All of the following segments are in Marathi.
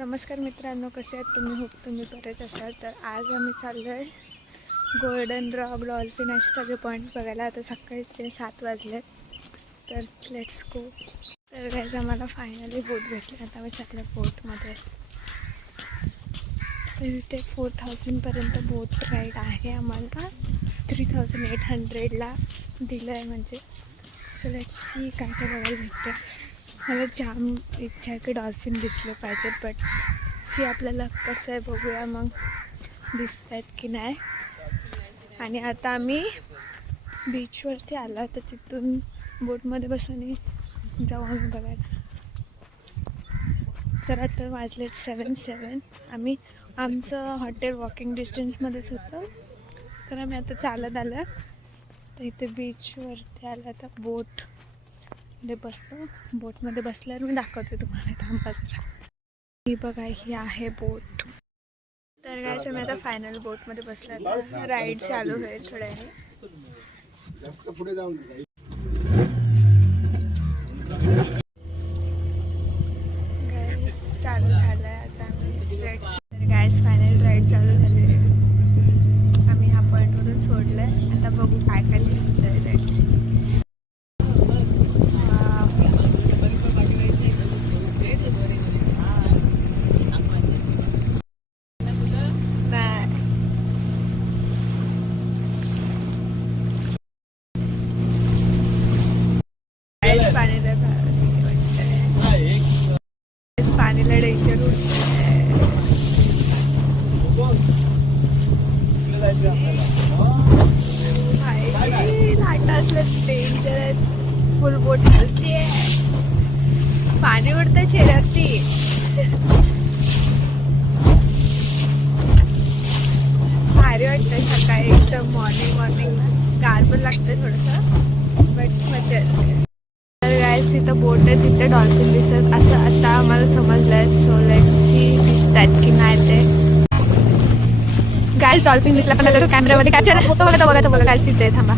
नमस्कार मित्रांनो, कसे आहात तुम्ही? होप तुम्ही बरेच असाल. तर आज आम्ही चाललो आहे गोल्डन रॉक, डॉल्फिन असे सगळे पॉईंट बघायला. आता सकाळीचे 7 वाजले, तर लेट्स गो. तर गाईज आम्हाला फायनली बोट भेटली. आता आम्ही चाललो बोटमध्ये. तर इथे 4000पर्यंत बोट राईड आहे. आम्हाला 3800ला दिलं आहे. म्हणजे सो लेट्स सी काय काय बघायला भेटतं. मला जाम इच्छा आहे की डॉल्फिन दिसले पाहिजे, बट सी आपल्याला कसं आहे बघूया मग दिसत आहेत की नाही. आणि आता आम्ही बीचवरती आला, तर तिथून बोटमध्ये बसून जाऊ आम्ही बघायला. तर आता वाजले 7 आम्ही आमचं हॉटेल वॉकिंग डिस्टन्समध्येच होतं, तर आम्ही आता चालत आलं. तर इथे बीचवरती आलं, तर बोटमध्ये बसतो. बोटमध्ये बसल्यावर मी दाखवते तुम्हाला. थांबा जरा. ही बघा, ही आहे बोट. तर गायचं मी आता फायनल बोटमध्ये बसलं. आता राईड चालू होईल थोड्याने. जास्त पुढे जाऊ नका. गॅस चालू झालं आहे आता. आम्ही राईड, तर गॅस फायनल राईड चालू झाली. आम्ही ह्या पॉईंटवरून सोडलं आहे. आता बघू काय काय दिसतं आहे. Let's see. पाणीला डेंजर लाटा असलं डेंजर. फुल बोट हलतीये, पाणी उडतंय चेहऱ्यावरती. भारी वाटतंय सकाळी एकदम मॉर्निंगला. गार पण लागतंय थोडंसं, बट मजा येते. तर गाईस तिथं बोट आहे, तिथे डॉल्फिन दिसत असं आता आम्हाला समजलंय. सो लेट्स सी दिसतात की नाही ते. गाईस डॉल्फिन दिसला, पण आता तो कॅमेरामध्ये कॅप्चर तो बघा गाईस तिथे. थांबा,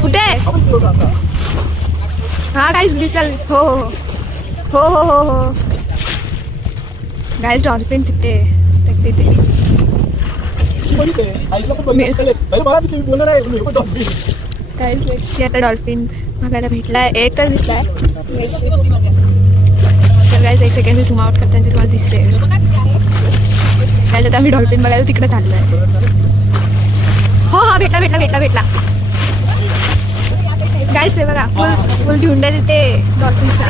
कुठे? हा गाईस दिसल. हो हो हो हो हो हो गाईस डॉल्फिन तिथे. आता डॉल्फिन बघायला भेटलाय. एक तर दिसलाय. तर गाईस एक सेकंड झूम आउट करताना तुम्हाला दिसेल. त्याच्यात आम्ही डॉल्फिन बघायला तिकडे चाललोय. हो हा भेटला गाईस. हे बघा, फुल झुंड आहे तिथे डॉल्फिनचा.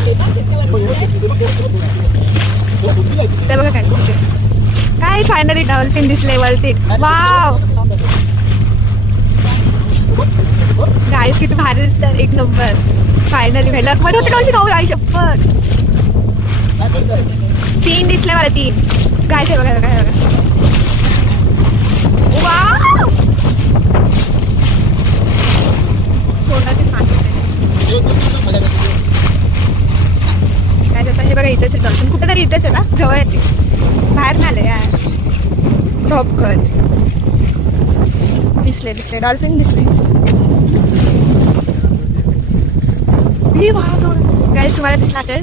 ते बघा काय फायनली डॉल्फिन दिसले वरती. वाव गाईस किती भारी दिसतात. एक नंबर. फायनली भेटला. मध्ये होते डॉल्फिन. हो गाई शपथ, 3 दिसले मला. 3 गाईस. हे बघा. वाव हे बघा, इथेच आहे डॉल्फिन. कुठे तरी इथेच आहे का? जवळ येते, बाहेर नाले यार. झोपकर दिसले डॉल्फिन दिसले. गाईस तुम्हाला दिसला असेल.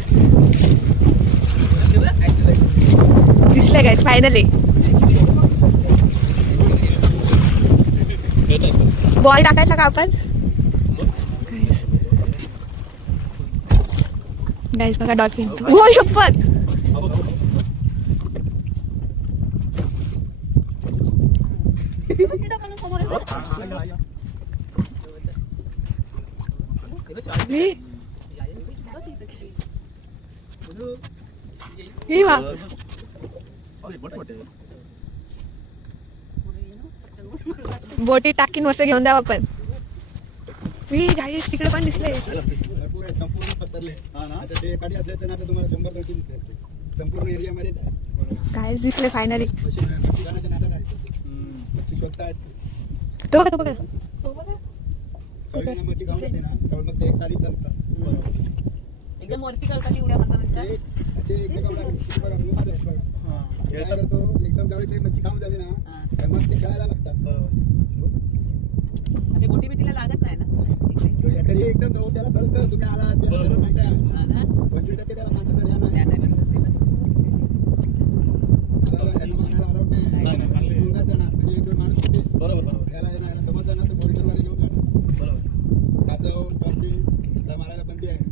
दिसले गाईस फायनली. बॉल टाकायचा का आपण? गाईस बघा डॉल्फिन. हो शपथ. बोटी टाकीन वरती घेऊन द्यावं आपण. गाईस तिकडे पण दिसले. गाईस दिसले फायनली. तो बघा एकदम वरती करतात उड्या मारतात. एकदम ज्यावेळी ते मच्छी खाऊन झाली ना, मग ते खेळायला लागतात. बोटी बिटीला लागत नाही ना. तरी एकदम त्याला कळतं तुम्ही आला. त्याला माहिती आहे 25% त्याला माणसाचा ज्ञान आहे. बरोबर बरोबर याला याला समजलं ना तर मॉनिटरवाले घेऊन जाणार. बरोबर कासव डॉल्फिन याला मारायला बंदी आहे.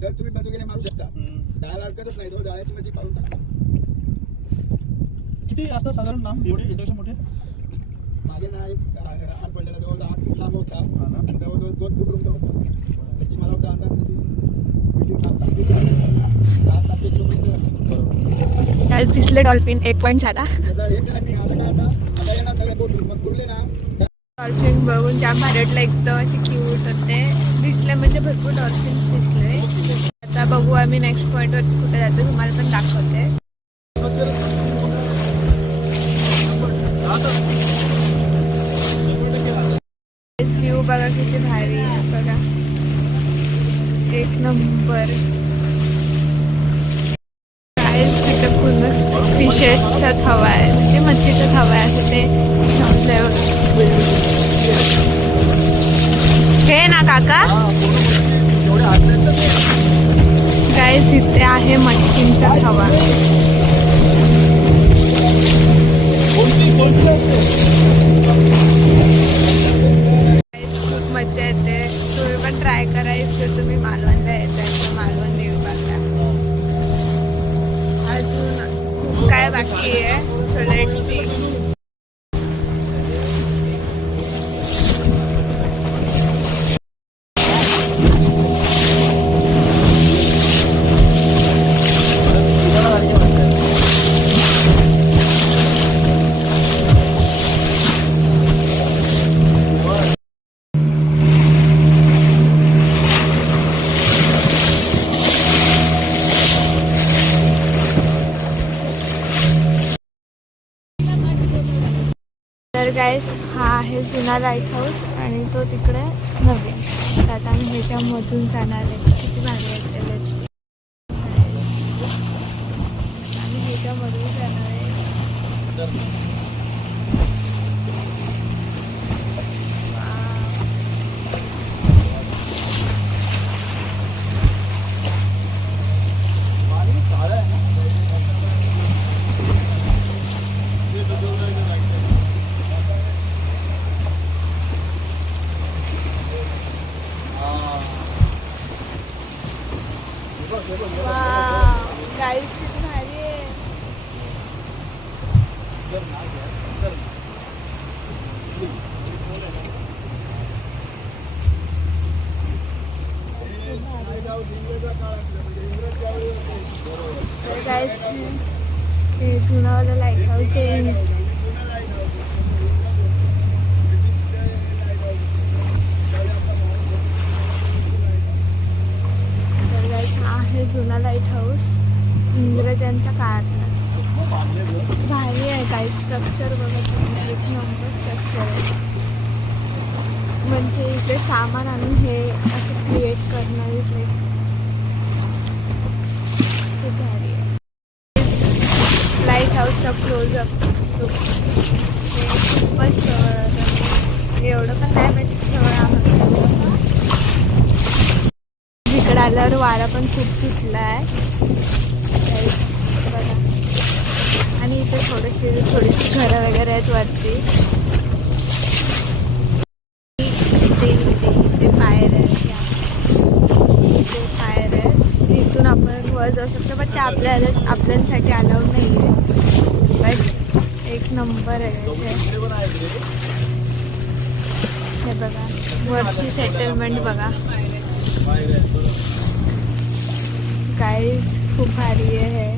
जर तुम्ही बंदुकीने मारू शकता, जाळ्याला अडकतच नाही, तो जाळ्याची मच्छी काढून टाकणार. किती असतात साधारण लांब एवढे याच्यापेक्षा मोठे? मागे ना एक हार पडलेला जवळ 8 फूट लांब होता हा ना. आणि जवळजवळ 2 फूट रुंद होता. त्याची मला होता अंदाज त्याची बिल्डिंग 6-7 किलो पर्यंत जाते. बरोबर काय दिसले डॉल्फिन 1 पॉईंट झाला. त्याचा हे टायमिंग आता काय आता येणार सगळ्या बोटी मग पुरले ना. डॉल्फिन बघून जाम भारी वाटलं, एकदम असे क्यूट होते दिसले, म्हणजे भरपूर डॉल्फिन्स दिसले. आता बघू आम्ही नेक्स्ट पॉईंटवरती कुठे जातो, तुम्हाला पण दाखवते. व्ह्यू बघा किती भारी आहे बघा, 1 नंबर. गाईज तिथं पूर्ण फिशेसचा थवा आहे, म्हणजे मच्छीचा थवा आहे असं ते ठेवलंय बघा. हे ना काका गाईज इथे आहे मच्छींचा थवा. गाईज खूप मजा येते, तुम्ही पण ट्राय करायचं. तुम्ही मालवणला येताय तर मालवण देऊ बघा. अजून खूप काय बाकी आहे, सो लेट्स सी. तर गाईस हा आहे जुना लाईट हाऊस आणि तो तिकडे नवीन. तर आता आम्ही ह्याच्यामधून जाणार आहे. किती भारी वाटलेलं आहे. आम्ही ह्याच्यामधून जाणार आहे. गाईस किती भारी आहे. तर गाईस हे जुनावाला लाईट हाऊस आहे. हा आहे जुना लाईट हाऊस, इंग्रजांच्या काळातला. भारी आहे काही स्ट्रक्चर बघा तुम्ही, 1 नंबर स्ट्रक्चर आहे. म्हणजे इथे सामान आणून हे असं क्रिएट करणं इथे खूप भारी आहे. लाईट हाऊसचा क्लोजअप खूपच जवळ, एवढं पण नाही पण जवळ आम्हाला. इकडे आल्यावर वारा पण खूप सुटला आहे बघा. आणि इथे थोडीशी घरं वगैरे आहेत वरती. इथे पायर आहेत, इथे पायर आहेत, इथून आपण वर जाऊ शकतो. बट ते आपल्यासाठी अलाउड नाही आहे. बट 1 नंबर आहे हे बघा. वरची सेटलमेंट बघा गाईज, खूप भारी आहे.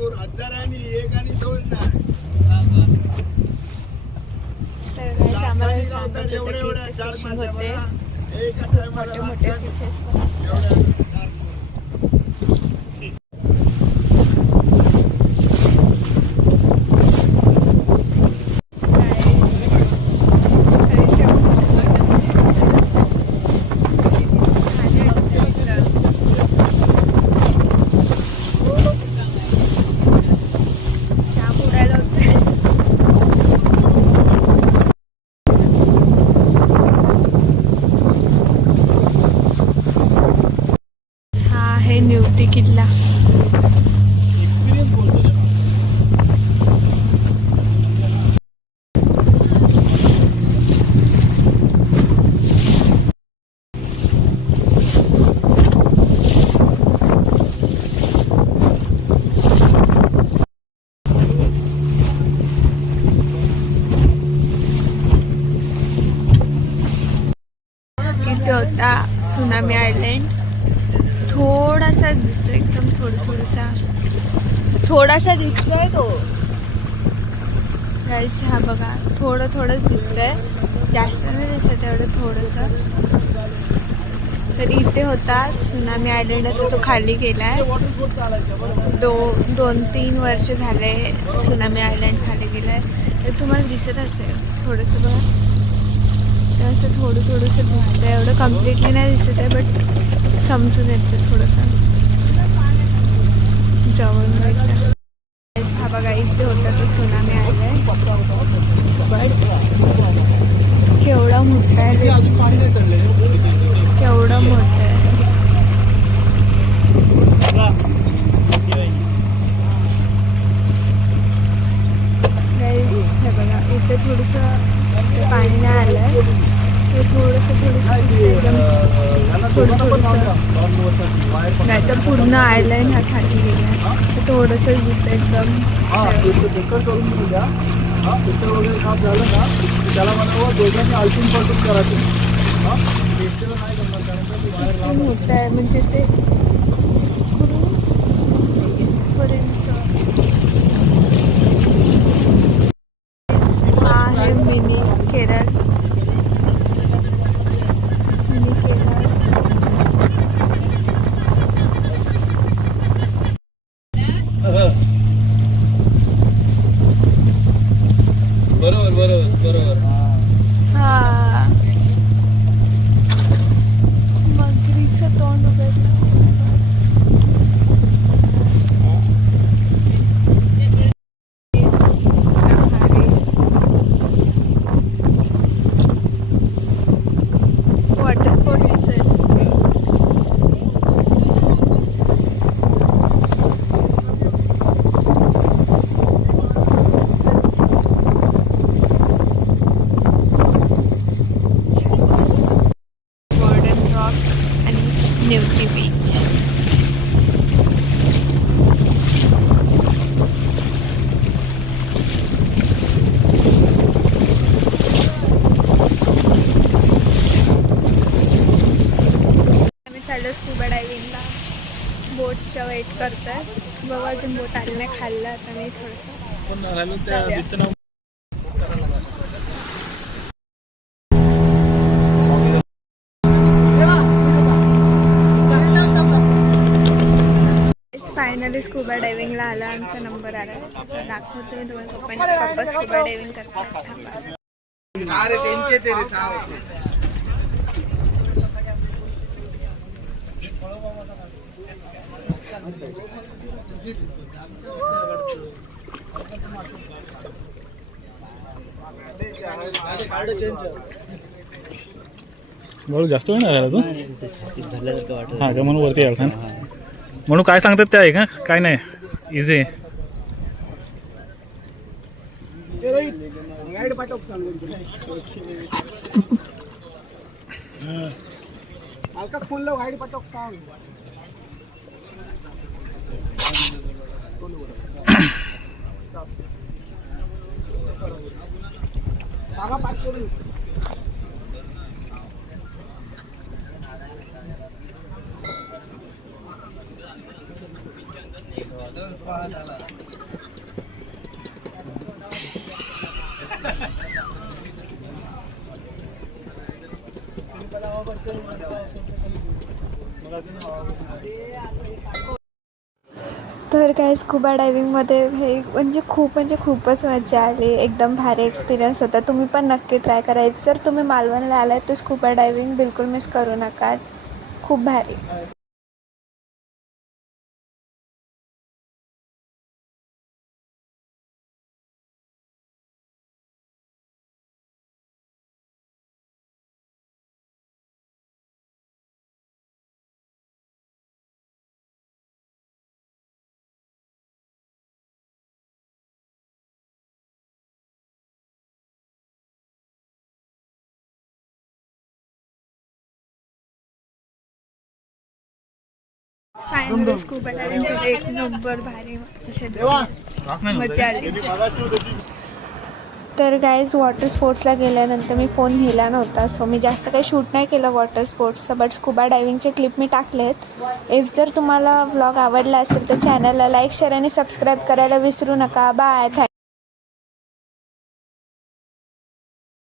भरपूर हजारांनी एक आणि दोन नाही तर guys, आम्हाला लाखांनी सांगत गावतात होते एवढे की एवढे इथे चार fishing मासे होते. बघा. एका टायमाला मोठे मोठे लागतात फिशेस पण असतात. एवढ्या चार हा आहे निवती किल्ला. एक्सपिरियन्स बोलतो रे. इथे होता सुनामी आयलँड. थोडासा दिसतोय, एकदम थोडासा दिसतोय तो. गाईस हा बघा, थोडंच दिसतंय, जास्त नाही दिसत एवढं थोडंसं. तर इथे होता सुनामी आयलँड. आता तो खाली गेलाय. वॉटर स्पोर्ट चालायचं बरोबर. 2-3 वर्ष झाले सुनामी आयलँड खाली गेलाय. तर तुम्हाला दिसत असेल थोडंसं बघा, तर असं थोडंसं दिसतं. एवढं कम्प्लिटली नाही दिसत आहे, बट समजून येतं थोडंसं जवळून बघितलं. हा बघा, इथे होता तो सुनामी आयलँड. बट केवढा मोठा आहे, अजून पाणी नाही चढले. केवढं मोठं आहे. Guys, हे बघा, इथे थोडंसं पाणी नाही आलंय. ते थोडंसं एकदम नाही तर पूर्ण आयलँड हा खाली गेला. तर थोडंसं दिसतं एकदम. पेपर करून घेऊन द्या. हा पेपर वगैरे काम झालं ना, त्याला म्हणावं दोघांनी अल्टिंग पासून करायचं. हा पेपर नाही करणार, कारण का ते बाहेर किती मोठं आहे, म्हणजे ते पर्यंत. हा आहे मिनी केरळ. मिनी केरळ. बरोबर. हा मगरीचं तोंड उघडलं. वॉटर स्पोर्ट्स आहेत. गोल्डन रॉक आणि निवती बीच. आम्ही चाललो स्कुबा डायव्हिंगला. बोटच्या वेट करतोय. बघा अजून बोट आली नाही. खाल्लं आता मी थोडंसं. पण राहिलो त्या बीचचं नाव फायनली स्कुबा डायव्हिंगला आला. आमचा नंबर आला. दाखवतो मी तुम्हाला. पप्पा स्कुबा डायव्हिंग करतात. थांबा. बरोबर जास्त वेळ नाही राहिला तू. हां का, म्हणून वरती यायला म्हणून काय सांगतात ते आहे का, काय नाही इझी आहे. तर काय स्कुबा डायविंगमध्ये हे म्हणजे खूपच मजा आली. एकदम भारी एक्सपिरियन्स होता. तुम्ही पण नक्की ट्राय करा. इफ जर तुम्ही मालवणला आलात तर स्कुबा डायविंग बिलकुल मिस करू नका. खूप भारी. फायनली स्कुबा डायविंग एक नंबर भारी मजा आली. तर गाईज वॉटर स्पोर्ट्सला गेल्यानंतर मी फोन नेला नव्हता, सो मी जास्त काही शूट नाही केलं वॉटर स्पोर्ट्सचं. बट स्कुबा डायविंगचे क्लिप मी टाकलेत. इफ जर तुम्हाला व्लॉग आवडला असेल तर चॅनलला लाईक शेअर आणि सबस्क्राईब करायला विसरू नका. बाय.